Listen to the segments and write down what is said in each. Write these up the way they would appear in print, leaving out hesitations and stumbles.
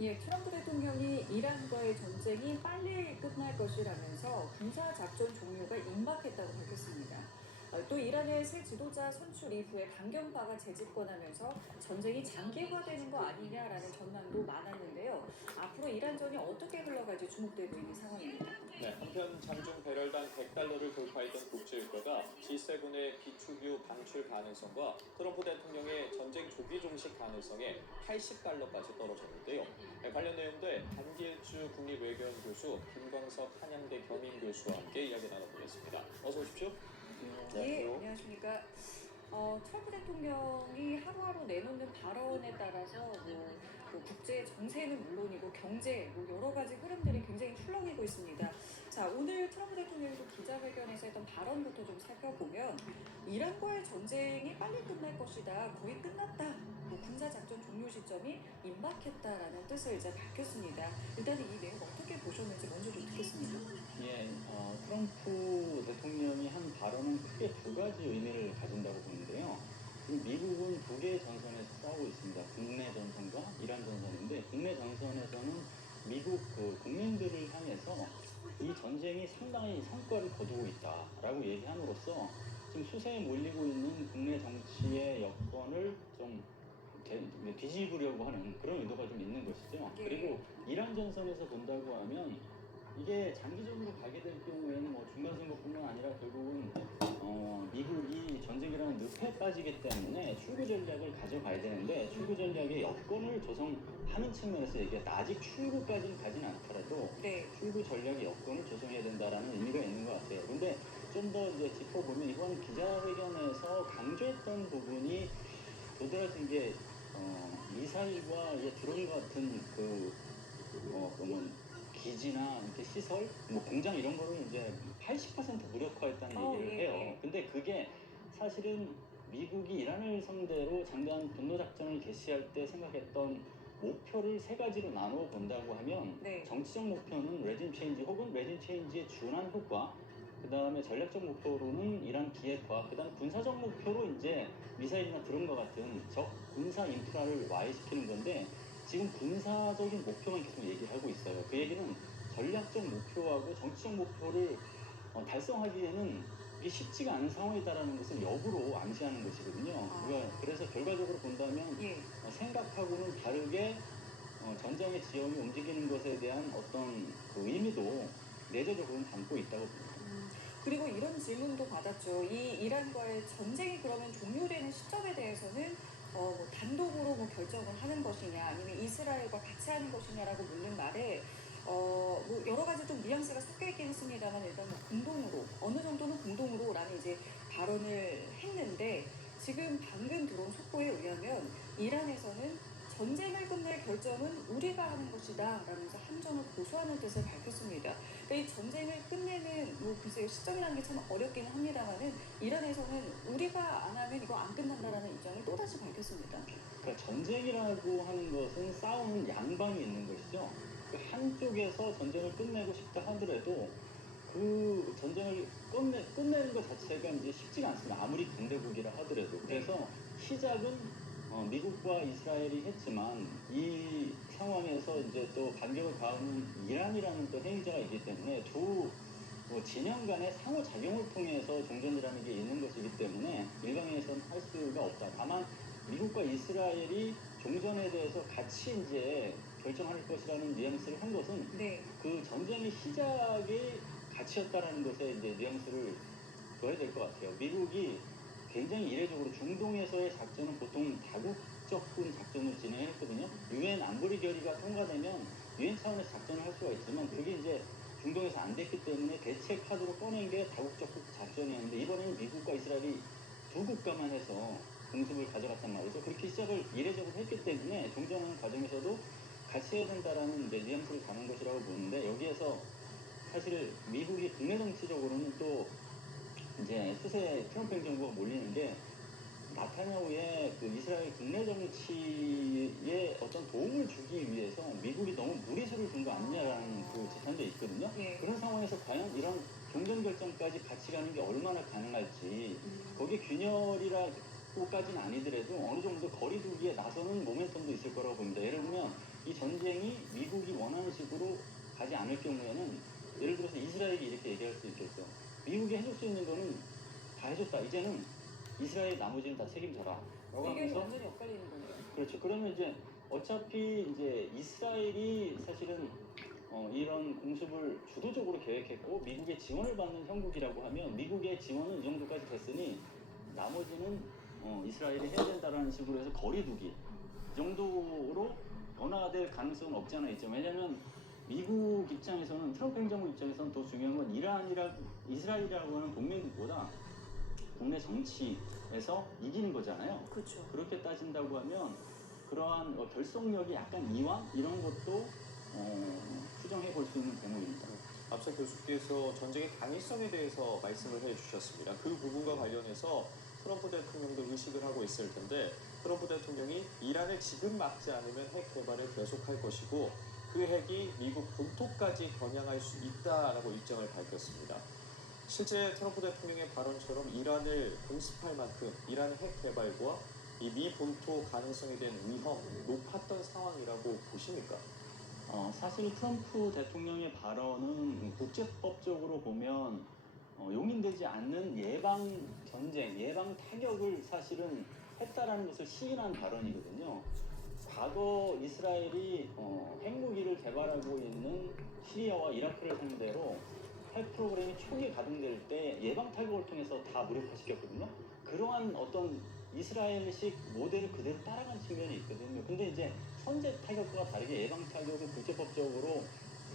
예, 트럼프 대통령이 이란과의 전쟁이 빨리 끝날 것이라면서 군사작전 종료가 임박했다고 밝혔습니다. 또 이란의 새 지도자 선출 이후에 강경파가 재집권하면서 전쟁이 장기화되는 거 아니냐라는 전망도 많았는데요. 앞으로 이란전이 어떻게 흘러갈지 주목되고 있는 상황입니다. 네, 한편 장중 배럴당 100달러를 돌파했던 국제유가가 G7의 비축유 방출 가능성과 트럼프 대통령의 전쟁 조기 종식 가능성에 80달러까지 떨어졌는데요. 네, 관련 내용들 한길주 국립외교연구소 김광석 한양대 겸임교수와 함께 이야기 나눠보겠습니다. 어서 오십시오. 네, 안녕하십니까. 트럼프 대통령이 하루하루 내놓는 발언에 따라서 국제 정세는 물론이고 경제, 여러 가지 흐름들이 굉장히 출렁이고 있습니다. 자, 오늘 트럼프 대통령이 기자회견에서 했던 발언부터 좀 살펴보면 이란과의 전쟁이 빨리 끝날 것이다, 거의 끝났다, 군사작전 종료 시점이 임박했다라는 뜻을 이제 밝혔습니다. 일단은 이 내용 어떻게 보셨는지 먼저 좀 듣겠습니다. 예, 트럼프 대통령이 한 발언은 크게 두 가지 의미를 가진다고 보는데요. 지금 미국은 두 개의 전선에서 싸우고 있습니다. 국내 전선과 이란 전선인데, 국내 전선에서는 미국 국민들을 향해서 이 전쟁이 상당히 성과를 거두고 있다라고 얘기함으로써 지금 수세에 몰리고 있는 국내 정치의 여건을 좀 뒤집으려고 하는 그런 의도가 좀 있는 것이죠. 예. 그리고 이란 전선에서 본다고 하면 이게 장기적으로 가게 될 경우에는 중간 선거뿐만 아니라 결국은 미국이 전쟁이라는 늪에 빠지기 때문에 출구 전략을 가져가야 되는데, 출구 전략의 여건을 조성하는 측면에서 얘기했다. 아직 출구까지는 가진 않더라도 네. 출구 전략의 여건을 조성해야 된다라는 의미가 있는 것 같아요. 근데 좀 더 이제 짚어보면 이번 기자회견에서 강조했던 부분이 도드라진 게 미사일과 드론 같은 기지나 이렇게 시설, 공장 이런 거를 이제 80% 무력화했다는 얘기를 예, 해요. 예. 근데 그게 사실은 미국이 이란을 상대로 장기간 분노작전을 개시할 때 생각했던 목표를 세 가지로 나누어 본다고 하면, 네. 정치적 목표는 레짐 체인지 혹은 레짐 체인지에 준한 효과, 그 다음에 전략적 목표로는 이란 기획화, 그 다음 군사적 목표로 이제 미사일이나 드론과 같은 적 군사 인프라를 와해시키는 건데, 지금 군사적인 목표만 계속 얘기를 하고 있어요. 그 얘기는 전략적 목표하고 정치적 목표를 달성하기에는 이게 쉽지가 않은 상황이다라는 것을 역으로 암시하는 것이거든요. 그래서 결과적으로 본다면 예. 생각하고는 다르게 전장의 지형이 움직이는 것에 대한 어떤 그 의미도 내재적으로는 담고 있다고 봅니다. 그리고 이런 질문도 받았죠. 이 이란과의 전쟁이 그러면 종료되는 시점에 대해서는 단독으로 결정을 하는 것이냐, 아니면 이스라엘과 같이 하는 것이냐라고 묻는 말에 여러 가지 좀 뉘앙스가 섞여 있긴 했습니다만, 일단 공동으로, 어느 정도는 공동으로라는 이제 발언을 했는데, 지금 방금 들어온 속보에 의하면 이란에서는 전쟁을 끝낼 결정은 우리가 하는 것이다 라면서 함정을 고수하는 뜻을 밝혔습니다. 그러니까 이 전쟁을 끝내는 글쎄요, 시점이라는 게 참 어렵기는 합니다만은, 이란에서는 우리가 안 하면 이거 안 끝난다라는 입장을 또다시 밝혔습니다. 그러니까 전쟁이라고 하는 것은 싸우는 양방이 있는 것이죠. 그 한쪽에서 전쟁을 끝내고 싶다 하더라도 그 전쟁을 끝내는 것 자체가 이제 쉽지가 않습니다. 아무리 강대국이라 하더라도. 그래서 시작은 미국과 이스라엘이 했지만, 이 상황에서 이제 또 반격을 가하는 이란이라는 또 행위자가 있기 때문에 두 진영 간의 상호작용을 통해서 종전이라는 게 있는 것이기 때문에 일방에서는 할 수가 없다. 다만 미국과 이스라엘이 종전에 대해서 같이 이제 결정할 것이라는 뉘앙스를 한 것은 네. 그 전쟁의 시작이 가치였다라는 것에 이제 뉘앙스를 둬야 될 것 같아요. 미국이 굉장히 이례적으로 중동에서의 작전은 보통 다국적군 작전을 진행했거든요. 유엔 안보리 결의가 통과되면 유엔 차원에서 작전을 할 수가 있지만, 그게 이제 중동에서 안 됐기 때문에 대체 카드로 꺼낸 게 다국적 작전이었는데, 이번에는 미국과 이스라엘이 두 국가만 해서 공습을 가져갔단 말이죠. 그렇게 시작을 이례적으로 했기 때문에 종전하는 과정에서도 같이 해야 된다라는 이제 뉘앙스를 담은 것이라고 보는데, 여기에서 사실 미국이 국내 정치적으로는 또 이제 수세에 트럼프 행정부가 몰리는 게, 나타냐후의 그 이스라엘 국내 정치에 어떤 도움을 주기 위해서 미국이 너무 무리수를 둔 거 아니냐라는 그 지탄도 있거든요. 예. 그런 상황에서 과연 이런 종전 결정까지 같이 가는 게 얼마나 가능할지, 거기에 균열이라고까지는 아니더라도 어느 정도 거리두기에 나서는 모멘텀도 있을 거라고 봅니다. 예를 들면 이 전쟁이 이런 식으로 가지 않을 경우에는 예를 들어서 이스라엘이 이렇게 얘기할 수 있겠죠. 미국이 해줄 수 있는 거는 다 해줬다. 이제는 이스라엘 나머지는 다 책임져라. 라고 의견이 하면서 완전히 엇갈리는 거네요. 그렇죠. 그러면 이제 어차피 이제 이스라엘이 사실은 이런 공습을 주도적으로 계획했고 미국의 지원을 받는 형국이라고 하면 미국의 지원은 이 정도까지 됐으니 나머지는 이스라엘이 해야 된다라는 식으로 해서 거리두기 이 정도로 변화될 가능성은 없지 않아 있죠. 왜냐하면 미국 입장에서는 트럼프 행정부 입장에서는 더 중요한 건 이스라엘이라고 하는 동맹국보다 국내 정치에서 이기는 거잖아요. 그렇죠. 그렇게 따진다고 하면 그러한 결속력이 약간 이완 이런 것도 추정해 볼 수 있는 대목입니다. 앞서 교수께서 전쟁의 당위성에 대해서 말씀을 해주셨습니다. 그 부분과 관련해서 트럼프 대통령도 의식을 하고 있을 텐데 트럼프 대통령이 이란을 지금 막지 않으면 핵 개발을 계속할 것이고 그 핵이 미국 본토까지 겨냥할 수 있다라고 입장을 밝혔습니다. 실제 트럼프 대통령의 발언처럼 이란을 공습할 만큼 이란의 핵 개발과 이 미 본토 가능성에 대한 위험 높았던 상황이라고 보십니까? 사실 트럼프 대통령의 발언은 국제법적으로 보면 용인되지 않는 예방 전쟁, 예방 타격을 사실은 했다라는 것을 시인한 발언이거든요. 과거 이스라엘이 핵무기를 개발하고 있는 시리아와 이라크를 상대로 핵 프로그램이 초기에 가동될 때 예방 타격을 통해서 다 무력화시켰거든요. 그러한 어떤 이스라엘식 모델을 그대로 따라간 측면이 있거든요. 근데 이제 선제 타격과 다르게 예방 타격은 국제법적으로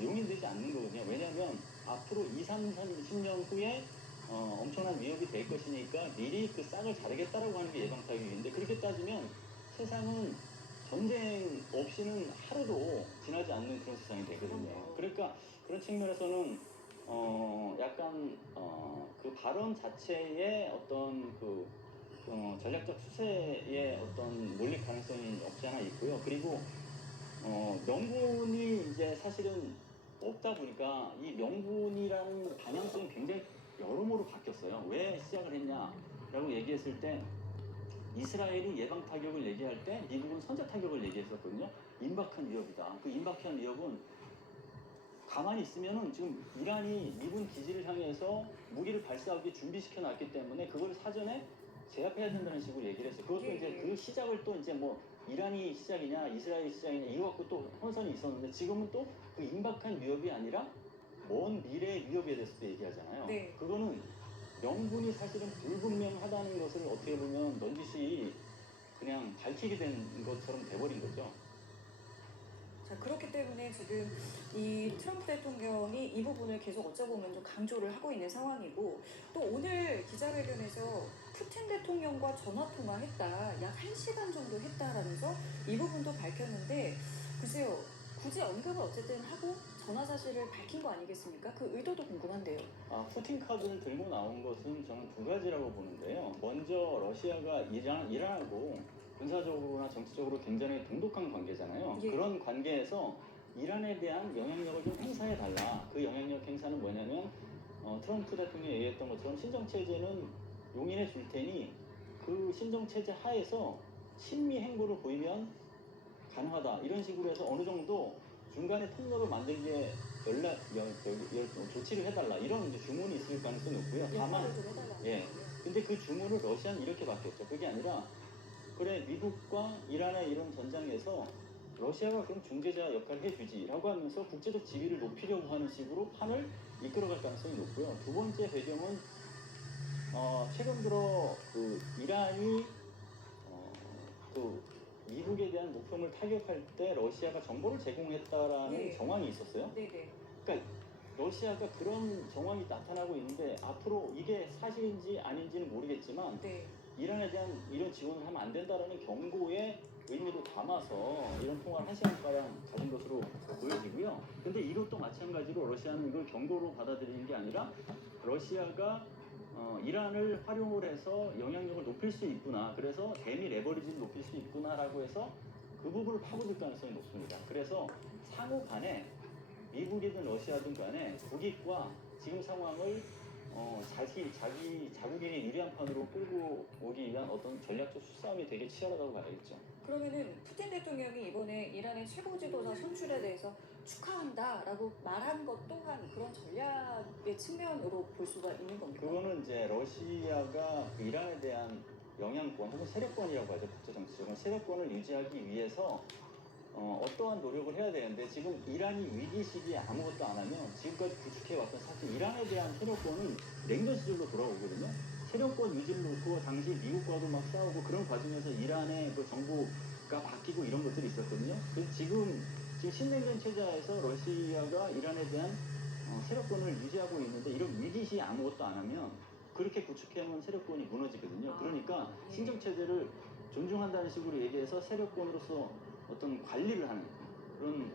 용인되지 않는 거거든요. 왜냐하면 앞으로 2, 3, 30년 후에 엄청난 위협이 될 것이니까 미리 그 싹을 자르겠다라고 하는 게 예방 타격인데 그렇게 따지면 세상은 전쟁 없이는 하루도 지나지 않는 그런 세상이 되거든요. 그러니까 그런 측면에서는 약간 그 발언 자체의 어떤 그 전략적 수세의 어떤 몰입 가능성이 없지 않아 있고요. 그리고 명분이 이제 사실은 없다 보니까 이 명분이라는 방향성이 굉장히 여러모로 바뀌었어요. 왜 시작을 했냐라고 얘기했을 때 이스라엘이 예방 타격을 얘기할 때 미국은 선제 타격을 얘기했었거든요. 임박한 위협이다. 그 임박한 위협은 가만히 있으면은 지금 이란이 미군 기지를 향해서 무기를 발사하기 준비시켜 놨기 때문에 그걸 사전에 제압해야 된다는 식으로 얘기를 했어요. 그것도 예, 이제 예. 그 시작을 또 이제 뭐 이란이 시작이냐 이스라엘이 시작이냐 이거 갖고 또 혼선이 있었는데 지금은 또 그 임박한 위협이 아니라 먼 미래의 위협에 대해서도 얘기하잖아요. 네. 그거는 명분이 사실은 불분명하다는 것을 어떻게 보면 넌지시 그냥 밝히게 된 것처럼 돼버린 거죠. 자, 그렇기 때문에 지금 이 트럼프 대통령이 이 부분을 계속 어쩌보면 좀 강조를 하고 있는 상황이고 또 오늘 기자회견에서 푸틴 대통령과 전화 통화했다. 약 1시간 정도 했다라면서 이 부분도 밝혔는데 글쎄요. 굳이 언급을 어쨌든 하고 전화 사실을 밝힌 거 아니겠습니까? 그 의도도 궁금한데요. 푸틴 카드를 들고 나온 것은 저는 두 가지라고 보는데요. 먼저 러시아가 이란하고 군사적으로나 정치적으로 굉장히 돈독한 관계잖아요. 예. 그런 관계에서 이란에 대한 영향력을 좀 행사해달라. 그 영향력 행사는 뭐냐면 트럼프 대통령이 얘기했던 것처럼 신정체제는 용인해 줄 테니 그 신정체제 하에서 친미 행보를 보이면 가능하다. 이런 식으로 해서 어느 정도 중간에 통로를 만들기에 조치를 해달라. 이런 이제 주문이 있을 가능성이 높고요. 다만, 역할을 좀 해달라. 예. 근데 그 주문을 러시아는 이렇게 바뀌었죠. 그게 아니라, 그래, 미국과 이란의 이런 전장에서 러시아가 그럼 중재자 역할을 해주지라고 하면서 국제적 지위를 높이려고 하는 식으로 판을 이끌어갈 가능성이 높고요. 두 번째 배경은 최근 들어 그 이란이 그 미국에 대한 목표물 타격할 때 러시아가 정보를 제공했다라는 예. 정황이 있었어요. 네네. 그러니까 러시아가 그런 정황이 나타나고 있는데 앞으로 이게 사실인지 아닌지는 모르겠지만 네. 이란에 대한 이런 지원을 하면 안 된다라는 경고의 의미를 담아서 이런 통화를 1시간가량 가진 것으로 보여지고요. 근데 이것도 마찬가지로 러시아는 이걸 경고로 받아들이는 게 아니라 러시아가 이란을 활용을 해서 영향력을 높일 수 있구나. 그래서 대미 레버리지를 높일 수 있구나라고 해서 그 부분을 파고들 가능성이 높습니다. 그래서 상호 간에 미국이든 러시아든 간에 국익과 지금 상황을 자국인이 유리한 판으로 끌고 오기 위한 어떤 전략적 수싸움이 되게 치열하다고 봐야겠죠. 그러면은 푸틴 대통령이 이번에 이란의 최고 지도자 선출에 대해서 축하한다라고 말한 것 또한 그런 전략의 측면으로 볼 수가 있는 겁니까? 그거는 이제 러시아가 그 이란에 대한 영향권 혹은 세력권이라고 하죠. 국제 정치적으로 세력권을 유지하기 위해서 어떠한 노력을 해야 되는데 지금 이란이 위기 시기에 아무것도 안 하면 지금까지 구축해왔던 사실 이란에 대한 세력권은 냉전 시절로 돌아오거든요. 세력권 유지를 놓고 당시 미국과도 막 싸우고 그런 과정에서 이란의 그 정부가 바뀌고 이런 것들이 있었거든요. 그래서 지금 신냉전 체제에서 러시아가 이란에 대한 세력권을 유지하고 있는데 이런 위기 시에 아무것도 안 하면 그렇게 구축해놓은 세력권이 무너지거든요. 그러니까 예. 신정 체제를 존중한다는 식으로 얘기해서 세력권으로서 어떤 관리를 하는 그런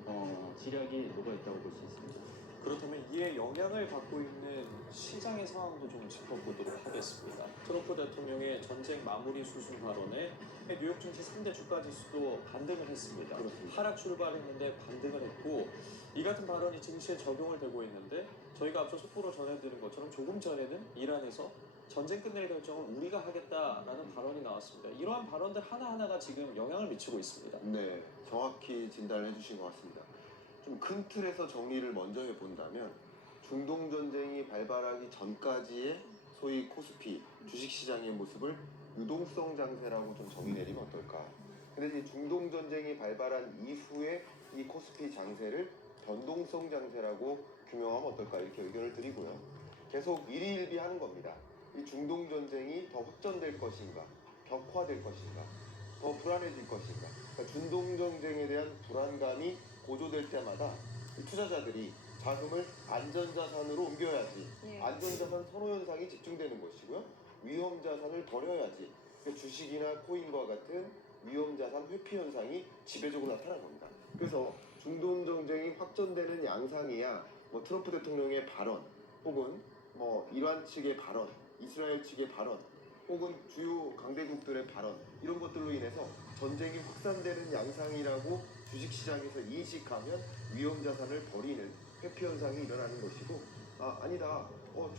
지략이 녹아있다고 볼 수 있습니다. 그렇다면 이에 영향을 받고 있는 시장의 상황도 좀 짚어보도록 하겠습니다. 트럼프 대통령의 전쟁 마무리 수순 발언에 뉴욕 증시 3대 주가 지수도 반등을 했습니다. 그렇습니다. 하락 출발했는데 반등을 했고 이 같은 발언이 증시에 적용을 되고 있는데 저희가 앞서 속보로 전해드린 것처럼 조금 전에는 이란에서 전쟁 끝낼 결정을 우리가 하겠다라는 발언이 나왔습니다. 이러한 발언들 하나하나가 지금 영향을 미치고 있습니다. 네, 정확히 진단을 해주신 것 같습니다. 좀 큰 틀에서 정리를 먼저 해본다면 중동 전쟁이 발발하기 전까지의 소위 코스피 주식시장의 모습을 유동성 장세라고 좀 정의 내리면 어떨까. 근데 이제 중동 전쟁이 발발한 이후에 이 코스피 장세를 변동성 장세라고 규명하면 어떨까 이렇게 의견을 드리고요. 계속 일희일비하는 겁니다. 이 중동 전쟁이 더 확전될 것인가, 격화될 것인가, 더 불안해질 것인가. 그러니까 중동 전쟁에 대한 불안감이 고조될 때마다 이 투자자들이 자금을 안전자산으로 옮겨야지. 예. 안전자산 선호 현상이 집중되는 것이고요. 위험자산을 버려야지. 그러니까 주식이나 코인과 같은 위험자산 회피 현상이 지배적으로 나타난 겁니다. 그래서 중동 전쟁이 확전되는 양상이야 뭐 트럼프 대통령의 발언 혹은 뭐 이란 측의 발언, 이스라엘 측의 발언 혹은 주요 강대국들의 발언 이런 것들로 인해서 전쟁이 확산되는 양상이라고 주식시장에서 인식하면 위험자산을 버리는 회피 현상이 일어나는 것이고 아니다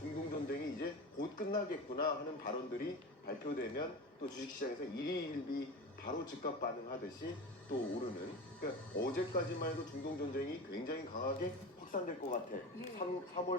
중동 전쟁이 이제 곧 끝나겠구나 하는 발언들이 발표되면 또 주식시장에서 일희일비 바로 즉각 반응하듯이 또 오르는 그러니까 어제까지만 해도 중동 전쟁이 굉장히 강하게 확산될 것 같아. 네. 3월